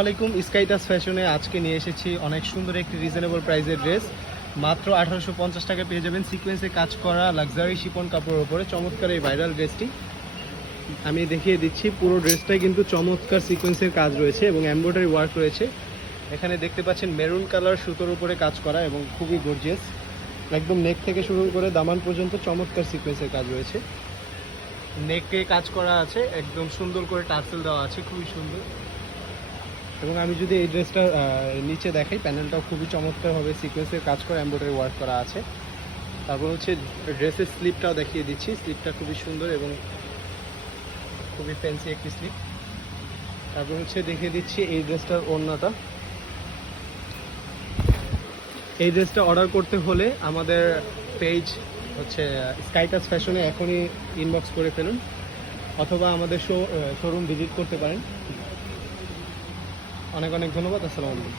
আসসালামাইকুম, স্কাইটাস ফ্যাশনে আজকে নিয়ে এসেছি অনেক সুন্দর একটি রিজনেবল প্রাইসের ড্রেস। মাত্র 1850 টাকা পেয়ে যাবেন সিকোয়েন্সে কাজ করা লাক্সারি শিপন কাপড়ের উপরে চমৎকার এই ভাইরাল ড্রেসটি। আমি দেখিয়ে দিচ্ছি, পুরো ড্রেসটাই কিন্তু চমৎকার সিকোয়েন্সের কাজ রয়েছে এবং এমব্রয়ডারি ওয়ার্ক রয়েছে। এখানে দেখতে পাচ্ছেন মেরুন কালার সুতোর উপরে কাজ করা এবং খুবই গর্জিয়াস। একদম নেক থেকে শুরু করে দামান পর্যন্ত চমৎকার সিকোয়েন্সের কাজ রয়েছে। নেকে কাজ করা আছে, একদম সুন্দর করে টার্সেল দেওয়া আছে, খুবই সুন্দর। এবং আমি যদি এই ড্রেসটা নিচে দেখাই, প্যানেলটাও খুবই চমৎকারভাবে সিকোয়েন্সের কাজ করে এমব্রয়ডারি ওয়ার্ক করা আছে। তারপর হচ্ছে ড্রেসের স্লিপটাও দেখিয়ে দিচ্ছি, স্লিপটা খুবই সুন্দর এবং খুবই ফ্যান্সি একটি স্লিপ। তারপর হচ্ছে দেখিয়ে দিচ্ছি এই ড্রেসটার ওড়নাটা। এই ড্রেসটা অর্ডার করতে হলে আমাদের পেজ হচ্ছে স্কাইটাস ফ্যাশনে এখনই ইনবক্স করে ফেলুন, অথবা আমাদের শোরুম ভিজিট করতে পারেন। অনেক অনেক ধন্যবাদ। আসসালামু আলাইকুম।